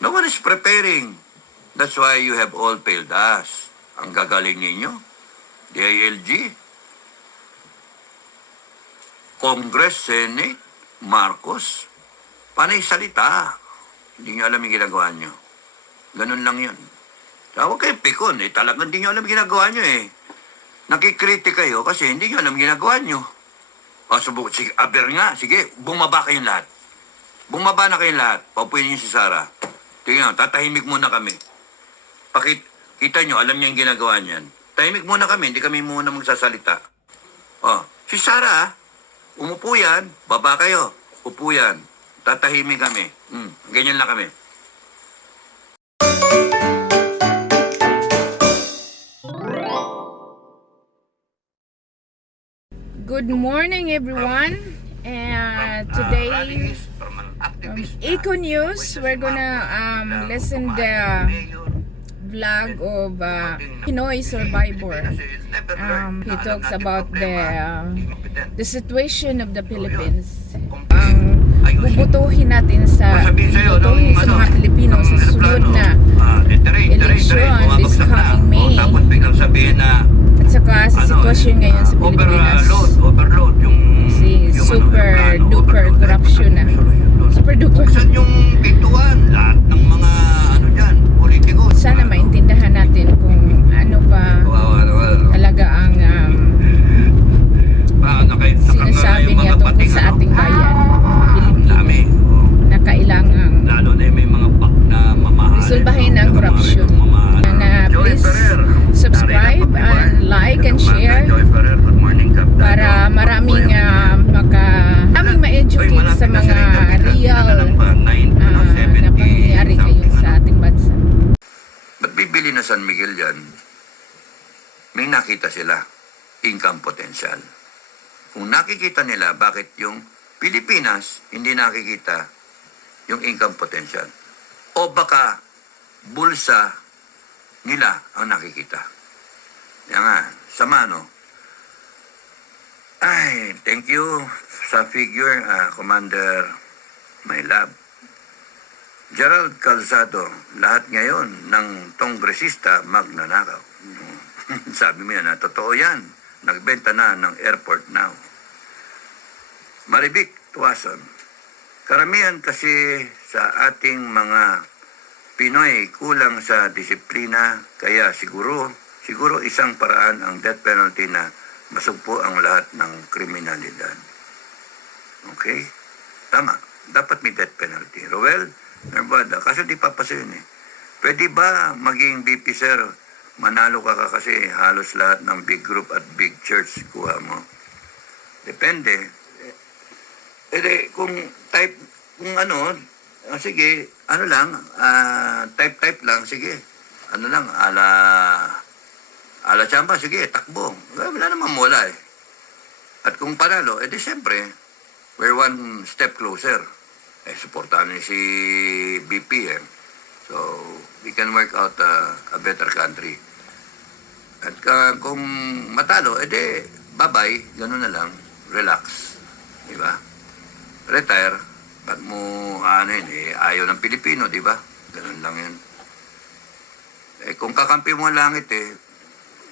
No one is preparing. That's why you have all failed us. Ang gagaling ninyo. DILG, Congress, Senate, Marcos, panay salita. Hindi nyo alam yung ginagawa nyo. Ganun lang yun. Kaya huwag kayong pikon. Talagang hindi nyo alam yung ginagawa nyo eh. Nakikritik kayo kasi hindi nyo alam yung ginagawa nyo. O, sige, aber nga. Sige, bumaba kayong lahat. Bumaba na kayong lahat. Paupuin niyo si Sarah. Tingnan, tatahimik muna kami. Kita nyo, alam niya yung ginagawa niyan. Tahimik muna kami, hindi kami muna magsasalita. O, si Sarah, umupo yan, baba kayo. Upo yan. Tatahimik kami. Ganyan lang kami. Good morning, everyone. And today, Eco News, we're gonna listen the vlog of Pinoy Survivor. He talks about the situation of the Philippines. Bubutuhin natin sa mga Pilipino sa susunod na election this coming May. At saka sa sitwasyon ngayon sa Pilipinas. Overload yung Super duper corruption na. Super duper. Saan yung pintuan? Lahat ng mga dyan, politiko. Sana maintindihan natin kung ano ba talaga ang sinasabi niya tungkol sa ating bayan, Pilipino, na kailangan lalo na may mga bak na mamahal. resolbahin ang corruption. Na please subscribe and like and share para maraming ma-educate sa mga real na pangyayari ngayon sa ating bansa. Ba't bibili na San Miguel yan? May nakita sila. Income potential. Kung nakikita nila, bakit yung Pilipinas hindi nakikita yung income potential? O baka bulsa nila ang nakikita. Yan nga, sama no? Ay, thank you sa figure, Commander Maylab. Gerald Calzado, lahat ngayon ng kongresista magnanakaw. Sabi mo yan, totoo yan. Nagbenta na ng airport now. Maribik Tuason, karamihan kasi sa ating mga Pinoy kulang sa disiplina, kaya siguro isang paraan ang death penalty na masugpo ang lahat ng kriminalidad. Okay? Tama. Dapat may death penalty. Roel Nervada, kasi di papasa yun eh. Pwede ba maging BP sir? Manalo ka kasi halos lahat ng big group at big church kuha mo. Depende. Kung sige, type lang, sige. Ala chamba, sige, takbo. Wala namang mula eh. At kung panalo, di siyempre, we're one step closer. Supportahan niyo si BP eh. So, we can work out a better country. At kung matalo, bye-bye, ganun na lang, relax. Diba? Retire, ba't mo, ayaw ng Pilipino, diba? Ganun lang yun. Kung kakampi mo ang langit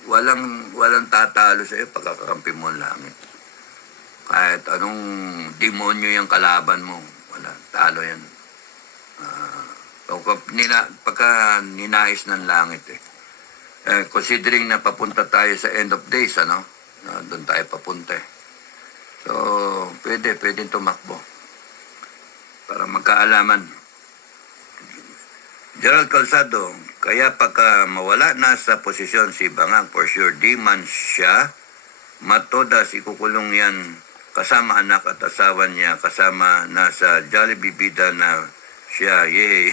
walang tatalo sa'yo pag kakampi mo ang langit. Kahit anong demonyo yung kalaban mo, wala, talo yan. Pagka ninais ng langit considering na papunta tayo sa end of days, doon tayo papunta eh. So, pwede tumakbo para magkaalaman. Gerald Calzado, kaya pagka mawala na sa posisyon si Bangang, for sure, di man siya matodas, ikukulong yan kasama anak at asawa niya, kasama na sa Jollibee bida na siya, yay.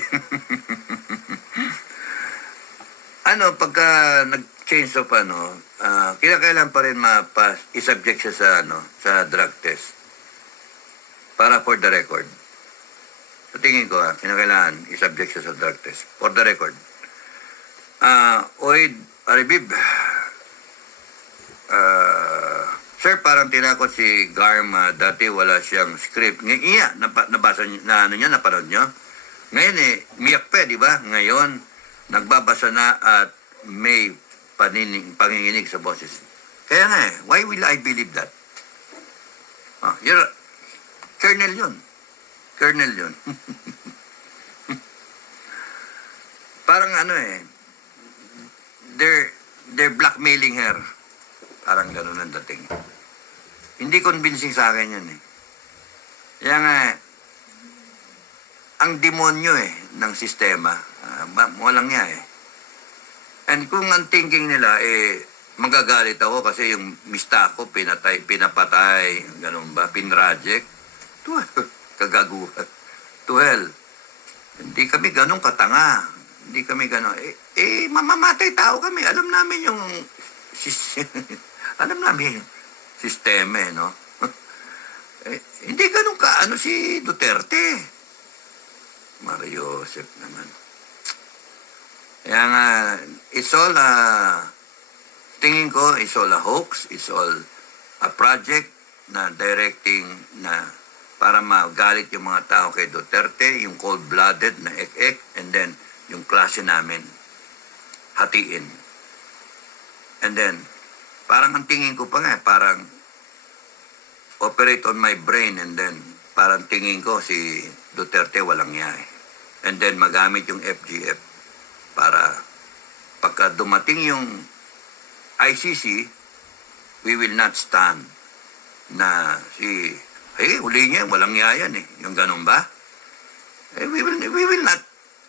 Pagka nag-change of kinakailan pa rin i-subject siya sa drug test. Para for the record. Sa tingin ko, kinakailangan i-subject siya sa drug test. For the record. Oid Aribib, sir, parang tinakot si Garma, dati wala siyang script. Nabasa napanood niyo? Ngayon miyak pa, di ba? Ngayon, nagbabasa na at may panginginig sa boses. Kaya nga why will I believe that? You're, Colonel yun. Colonel yun. Parang they're blackmailing her. Parang ganun ang dating. Hindi convincing sa akin yun Kaya nga, ang demonyo ng sistema, walang niya And kung ang thinking nila, magagalit ako kasi yung mista ko, pinapatay, ganun ba, pinraject. Kagaguhan. Hindi kami ganun katanga. Hindi kami ganun. Mamamatay tao kami. Alam namin yung alam namin yung sistema, no? Hindi ganun si Duterte. Mario Joseph naman. Kaya nga, it's all tingin ko, it's all a hoax, it's all a project na directing na para magalit yung mga tao kay Duterte, yung cold-blooded na ek-ek, and then yung klase namin hatiin. And then, parang ang tingin ko pa parang operate on my brain and then parang tingin ko si Duterte walang niya And then magamit yung FGF para pagka dumating yung ICC, we will not stand na huli niya, walang niya yan Yung ganun ba? We will not,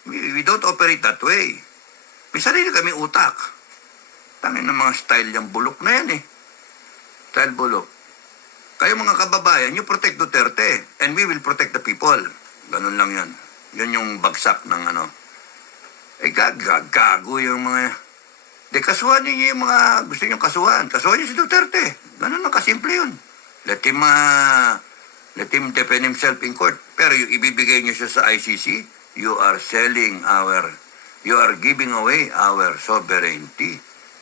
we don't operate that way. May sarili kami utak. Tangin ng mga style yung bulok na yan Style bulok. Kayo mga kababayan, you protect Duterte and we will protect the people. Ganun lang yan. Yun yung bagsak ng gago yung mga... kasuhan niyo yung mga gusto niyong kasuhan. Kasuhan niyo si Duterte. Ganun lang kasimple yun. Let him defend himself in court. Pero yung ibibigay niyo siya sa ICC, you are giving away our sovereignty.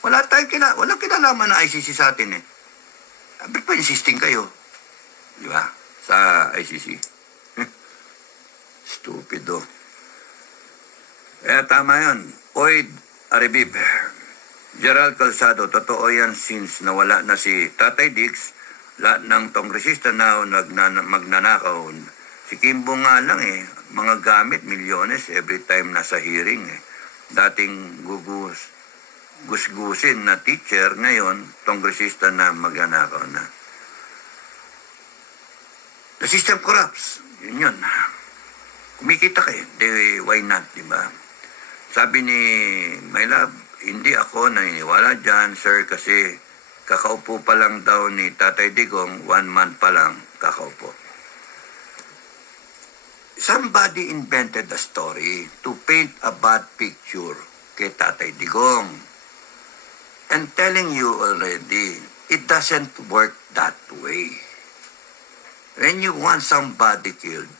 Walang kinalaman na ICC sa atin Ba't pa insisting kayo? Di ba? Sa ICC. Stupido. Tama yun. Oyd Aribib. Gerald Calzado, totoo yan since nawala na si Tatay Diggs, lahat ng kongresista na magnanakaw. Si Kimbo nga lang mga gamit, milyones every time nasa hearing Dating gusgusin na teacher, ngayon, kongresista na magnanakaw na. The system corrupts. Yun. Kumikita kayo. Why not, di ba? Sabi ni My Love, hindi ako naniniwala dyan, sir, kasi kakaupo pa lang daw ni Tatay Digong, 1 month pa lang kakaupo. Somebody invented a story to paint a bad picture kay Tatay Digong. And telling you already, it doesn't work that way. When you want somebody killed,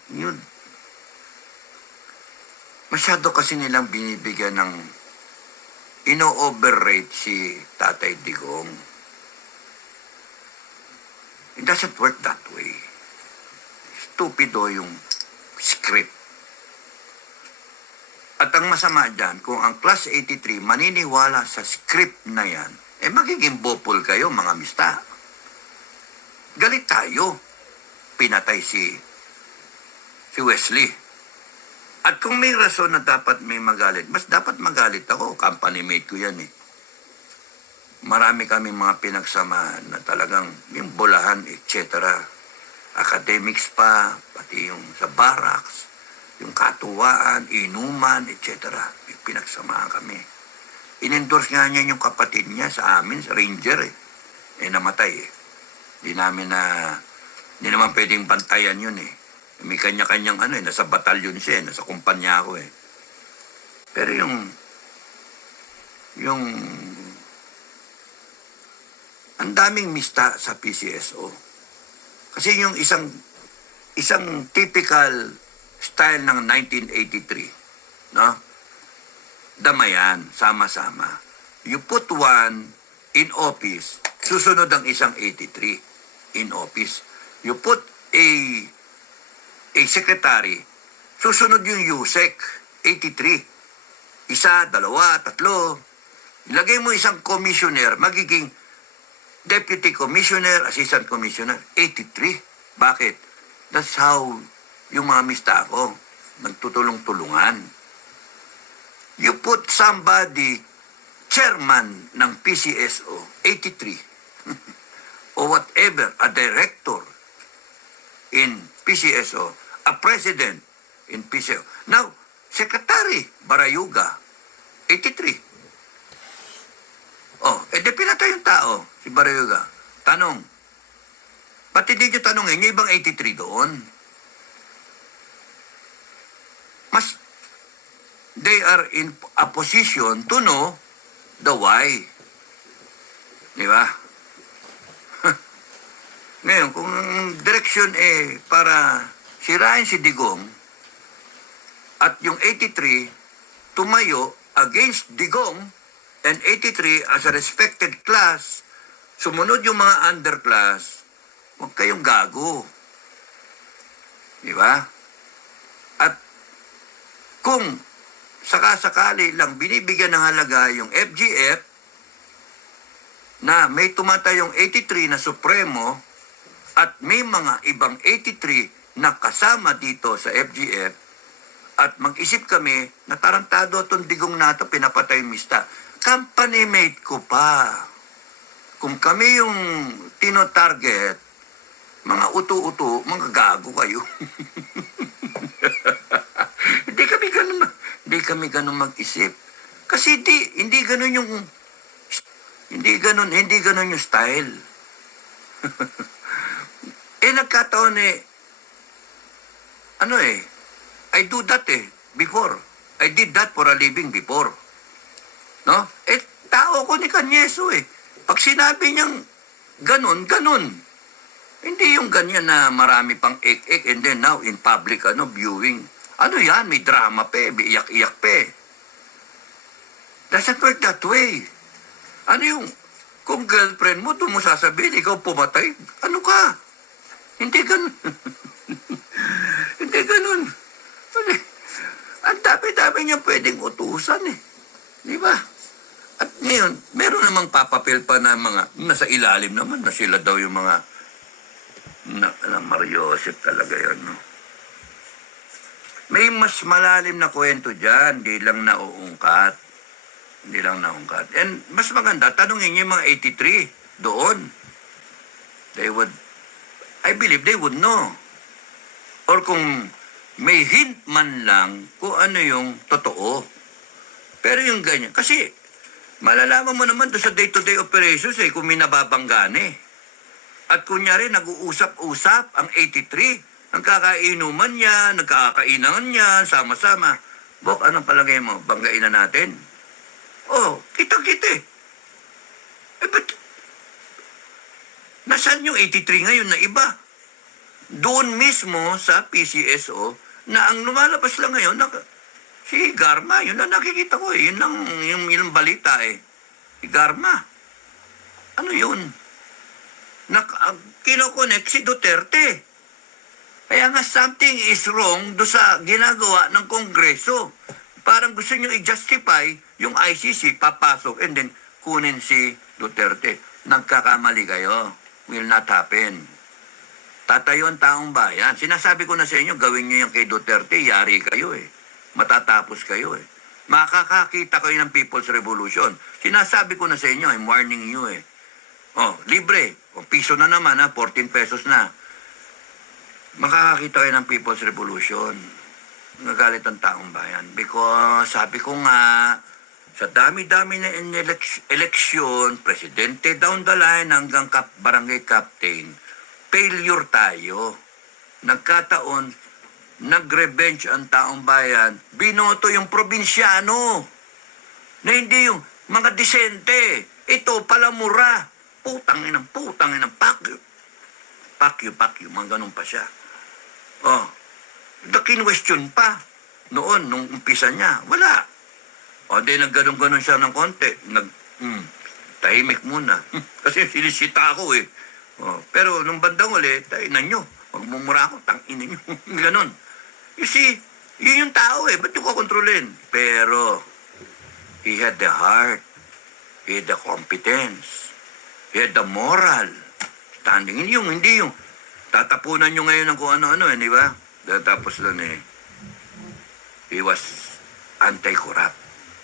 masyado kasi nilang binibigyan ng ino-overrate si Tatay Digong. It doesn't work that way. Stupido yung script. At ang masama dyan, kung ang Class 83 maniniwala sa script na yan, magiging bopol kayo, mga mista. Galit tayo. Pinatay si Wesley. At kung may rason na dapat may magalit, mas dapat magalit ako. Company mate ko yan Marami kami mga pinagsamahan na talagang yung bolahan, etc. Academics pa, pati yung sa barracks, yung katuwaan, inuman, etc. May pinagsamahan kami. In-endorse nga niya yung kapatid niya sa amin, sa Ranger namatay Hindi naman pwedeng bantayan yun May kanya-kanyang nasa batalyon siya nasa kumpanya ako Pero yung ang daming mista sa PCSO. Kasi yung isang typical style ng 1983, no? Damayan, sama-sama. You put one in office, susunod ang isang 83 in office. You put a secretary, Susunod yung USEC, 83. Isa, dalawa, tatlo. Ilagay mo isang commissioner, magiging deputy commissioner, assistant commissioner, 83. Bakit? That's how yung mga mista ko nagtutulong-tulungan. You put somebody chairman ng PCSO, 83. O whatever, a director in PCSO, a president in PCSO. Now, Secretary Barayuga, 83. Oh, edi pinatay yung tao, si Barayuga. Tanong, ba't hindi nyo tanongin yung ibang 83 doon? Mas, they are in a position to know the why. Di ba? Ngayon, kung ang direksyon para sirain si Digong at yung 83 tumayo against Digong and 83 as a respected class, sumunod yung mga underclass, huwag kayong gago. Di ba? At kung sakasakali lang binibigyan ng halaga yung FGF na may tumatayong 83 na supremo at may mga ibang 83 na kasama dito sa FGF at mag-isip kami na tarantado itong Digong na ito, pinapatay yung mista. Company mate ko pa. Kung kami yung tino-target, mga uto-uto, mga gago kayo. Hindi kami ganun mag-isip. Kasi hindi ganun yung style. Nagkataon I do that before. I did that for a living before. No? Tao ko ni Canyeso Pag sinabi niyang ganun. Hindi yung ganyan na marami pang ek-ek and then now in public viewing. Ano yan? May drama pa may iyak-iyak pa Doesn't work that way. Ano yung, kung girlfriend mo, doon mo sasabihin, ikaw pumatay, ano ka? Hindi ganun. Hindi ganun. Ang dami-dami niya pwedeng utusan Di ba? At ngayon, meron namang papapel pa na mga, nasa ilalim naman na sila daw yung mga, Mario Joseph talaga yun, no? May mas malalim na kwento dyan, hindi lang nauungkat. And mas maganda, tanungin niyo yung mga 83 doon. I believe they would know. Or kung may hint man lang kung ano yung totoo. Pero yung ganyan, kasi malalaman mo naman doon sa day-to-day operations kung may nababanggan At kunyari, nag-uusap-usap ang 83. Nagkakainuman niya, nagkakainangan niya, sama-sama. Bok, anong palagay mo? Banggain na natin? Oh, kita-kita but nasaan yung 83 ngayon na iba? Doon mismo sa PCSO na ang lumalabas lang ngayon, si Garma, yun lang nakikita ko Yun lang yung balita Si Garma. Ano yun? Kinokonek si Duterte. Kaya nga something is wrong do sa ginagawa ng Kongreso. Parang gusto nyo i-justify yung ICC, papasok, and then kunin si Duterte. Nagkakamali kayo. Will not happen. Tatayo ang taong bayan. Sinasabi ko na sa inyo, gawin nyo yan kay Duterte, yari kayo Matatapos kayo Makakakita kayo ng People's Revolution. Sinasabi ko na sa inyo, I'm warning you Oh, libre. O, piso na naman 14 pesos na. Makakakita kayo ng People's Revolution. Nagalit ang taong bayan. Because sabi ko nga, sa dami-dami na eleksyon, presidente down the line hanggang barangay captain, failure tayo. Nagkataon, nag-revenge ang taong bayan, binoto yung probinsyano na hindi yung mga disente. Ito, palamura. Putang inang, pakyo, mga ganun pa siya. Oh, question pa. Nung umpisa niya, wala. O, di nagganong-ganon siya ng konti. Tahimik muna. Kasi sinisita ako Oh, pero nung bandang uli, tainan nyo. Magmumura ako, tanginin nyo. Ganon. You see, Yun yung tao eh. Ba't yung kukontrolin? Pero, he had the heart. He had the competence. He had the moral standing. Hindi yung tatapunan nyo ngayon ng kung ano-ano eh, di ba? Tapos lang eh, he was anti-corrupt.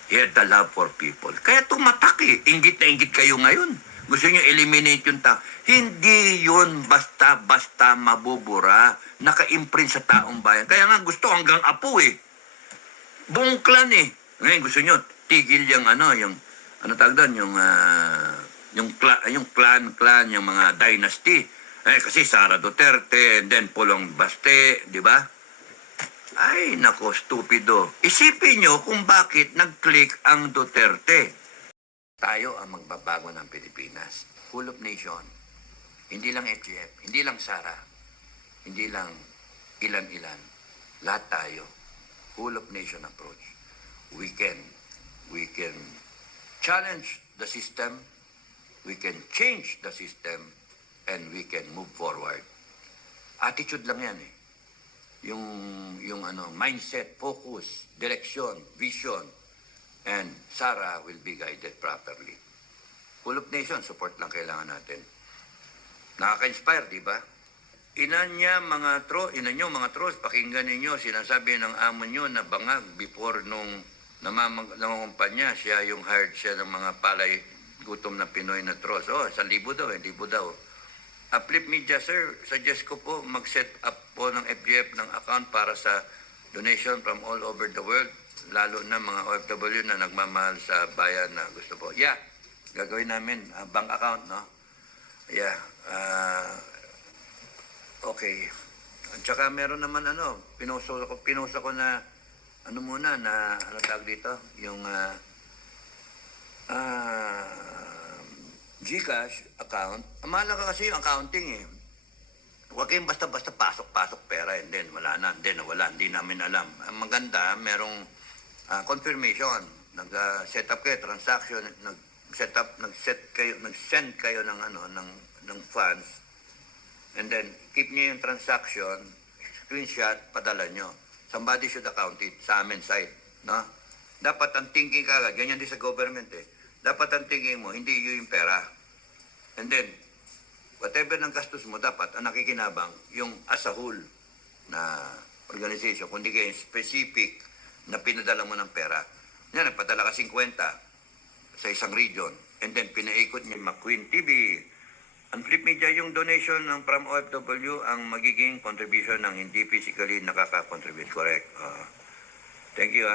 He had the love for people. Kaya tumatak eh. Inggit na inggit kayo ngayon. Gusto nyo eliminate yung tao. Hindi yun basta-basta mabubura. Naka-imprint sa taong bayan. Kaya nga gusto hanggang apo eh. Buong clan eh. Ngayon gusto nyo, tigil yung ano tawag doon, yung clan, yung mga dynasty. Kasi Sara Duterte, and then Pulong Baste, di ba? Ay, nako, stupido. Isipin nyo kung bakit nag-click ang Duterte. Tayo ang magbabago ng Pilipinas. Full of nation. Hindi lang FGF, hindi lang Sara, hindi lang ilan-ilan. Lahat tayo. Full of nation approach. We can challenge the system, we can change the system, and we can move forward. Attitude lang yan eh. Yung mindset, focus, direction, vision, and Sara will be guided properly. Full of nation, support lang kailangan natin. Nakaka-inspire, di ba? Ina nyo mga trolls, pakinggan ninyo, sinasabi ng amo nyo na bangag before nung nangungumpanya, siya yung hired siya ng mga palay gutom na Pinoy na trolls. 1,000 daw, 1,000 daw. Uplift Media, sir, suggest ko po mag-set up po ng FGF ng account para sa donation from all over the world, lalo na mga OFW na nagmamahal sa bayan na gusto po. Yeah, gagawin namin, bank account, no? Yeah, okay. At saka meron naman pinuso ko na, ano tawag dito, yung, GCash account. Mahalaga kasi yung accounting eh. Huwag kayong basta-basta pasok-pasok pera and then wala na, then wala, hindi namin alam. Ang maganda, merong confirmation. Nag-set up kayo, transaction, nag-send kayo ng funds. And then, keep nyo yung transaction, screenshot, padala nyo. Somebody should account it sa amin side. No? Dapat ang thinking kagad, ganyan din sa government eh. Dapat ang thinking mo, hindi yun yung pera. And then, whatever ng gastos mo, dapat ang nakikinabang yung as a whole na organization. Kundi kayo specific na pinadala mo ng pera. Yan, nagpadala ka 50 sa isang region. And then, pinaikot niya McQueen TV. Ang Flip Media, yung donation ng from OFW, ang magiging contribution ng hindi physically nakaka-contribute. Correct. Thank you,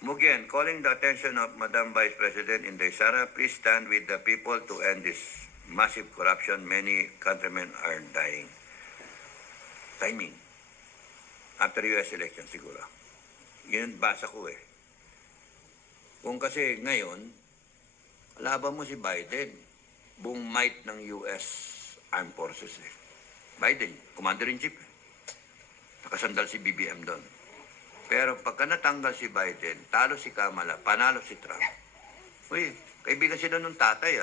Mugen, calling the attention of Madam Vice President Inday Sara, please stand with the people to end this massive corruption. Many countrymen are dying. Timing. After US election siguro. Yun basa ko eh. Kung kasi ngayon, laban mo si Biden, buong might ng US Armed Forces eh. Biden, Commander-in-Chief eh. Nakasandal si BBM doon. Pero pagka natanggal si Biden, talo si Kamala, panalo si Trump. Uy, kaibigan sila nung tatay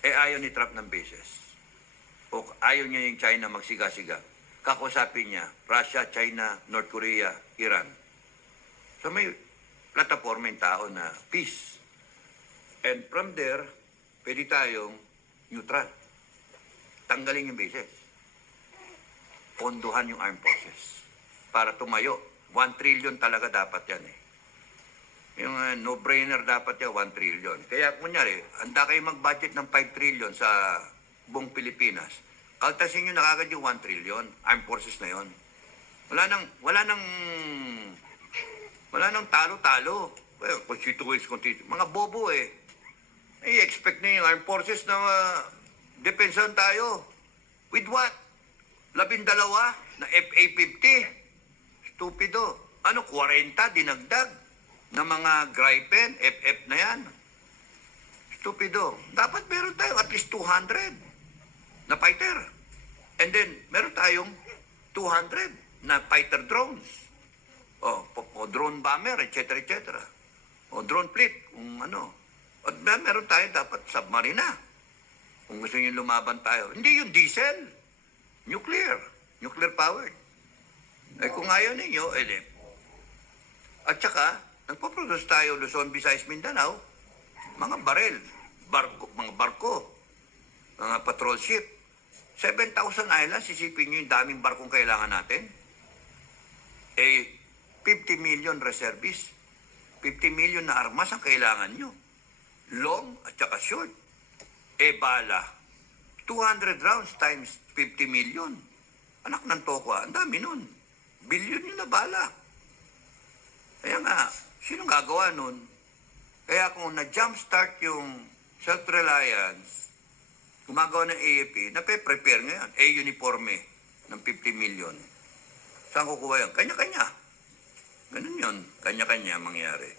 ayaw ni Trump ng bases. O ayaw niya yung China magsiga-siga. Kakusapin niya, Russia, China, North Korea, Iran. So may plataforma yung tao na peace. And from there, pwede tayong neutral. Tanggalin yung bases. Ponduhan yung armed forces. Para tumayo. 1 trillion talaga dapat yan eh. Yung no-brainer dapat yan, 1 trillion. Kaya kunyari, handa kayo mag-budget ng 5 trillion sa buong Pilipinas. Kaltasin nyo na kagad yung 1 trillion. Armed forces na yon. Wala nang talo-talo. Well, constituents. Mga bobo eh. I-expect na yung armed forces na depensahan tayo. With what? 12 na FA-50. Stupido. 40 dinagdag na mga Gripen, FF na yan. Stupido. Dapat meron tayo at least 200 na fighter. And then, meron tayong 200 na fighter drones. O drone bomber, etc. O drone fleet, kung ano. At meron tayo dapat submarina. Kung gusto nyo lumaban tayo. Hindi yung diesel. Nuclear powered. Eh kung ayaw ninyo, at saka, nagpo-produce tayo Luzon, Visayas, Mindanao, mga barel, mga barko, mga patrol ship. 7,000 islands, sisipin nyo yung daming barkong kailangan natin. 50 million reservists, 50 million na armas ang kailangan nyo. Long at saka short. Bala, 200 rounds times 50 million. Anak ng toko, ang dami nun. Billion yun na bala. Kaya nga, sino gagawa nun? Kaya kung na-jumpstart yung self-reliance, gumagawa ng AFP, nape-prepare ngayon, uniforme ng 50 million. Saan kukuha yan? Kanya-kanya. Ganun yun. Kanya-kanya mangyari.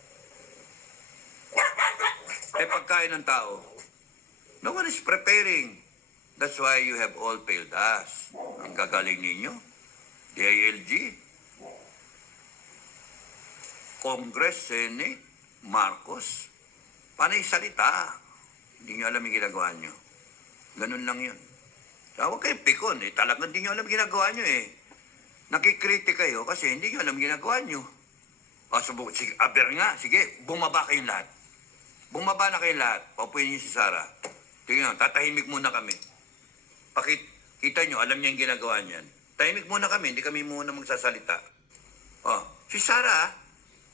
Pagkain ng tao, no one is preparing. That's why you have all failed us. Ang gagaling ninyo, DILG, Congress, Senate, Marcos, panay salita. Hindi nyo alam yung ginagawa nyo. Ganun lang yun. So, huwag kayong pikon. Talagang hindi nyo alam yung ginagawa nyo Nakikritik kayo kasi hindi nyo alam yung ginagawa nyo. Sige, aber nga. Sige, bumaba kayong lahat. Bumaba na kayong lahat. Paupuin nyo si Sara. Tingnan, tatahimik muna kami. Kita nyo, alam niya yung ginagawa niyan. Tahimik muna kami, hindi kami muna magsasalita. Si Sara,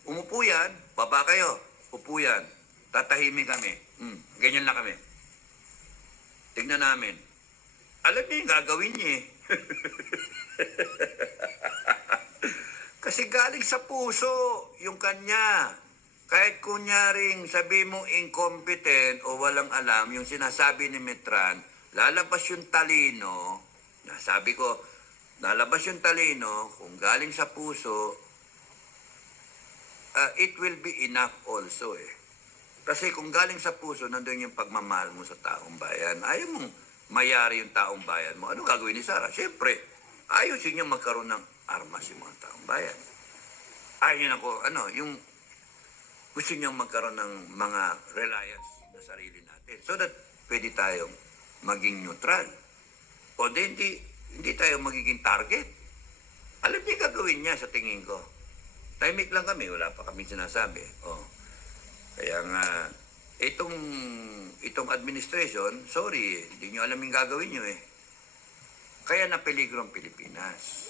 umupo yan, baba kayo, upo yan. Tatahimik kami. Ganyan lang kami. Tignan namin. Alam niya yung gagawin niya Kasi galing sa puso yung kanya. Kahit kunyaring sabi mo incompetent o walang alam, yung sinasabi ni Metran, lalabas yung talino, sabi ko, lalabas yung talino, kung galing sa puso, it will be enough also Kasi kung galing sa puso, nandun yung pagmamahal mo sa taong bayan. Ayaw mong mayari yung taong bayan mo. Ano gagawin ni Sara? Siyempre, ayusin niya magkaroon ng armas yung mga taong bayan. Ayun ako, yung gusto niyang magkaroon ng mga reliance na sarili natin. So that pwede tayong maging neutral. O hindi tayo magiging target. Alam niya gagawin niya sa tingin ko. Tahimik lang kami, wala pa kami sinasabi. Kaya nga, itong administration, sorry, hindi niyo alam yung gagawin niyo Kaya napeligro ang Pilipinas.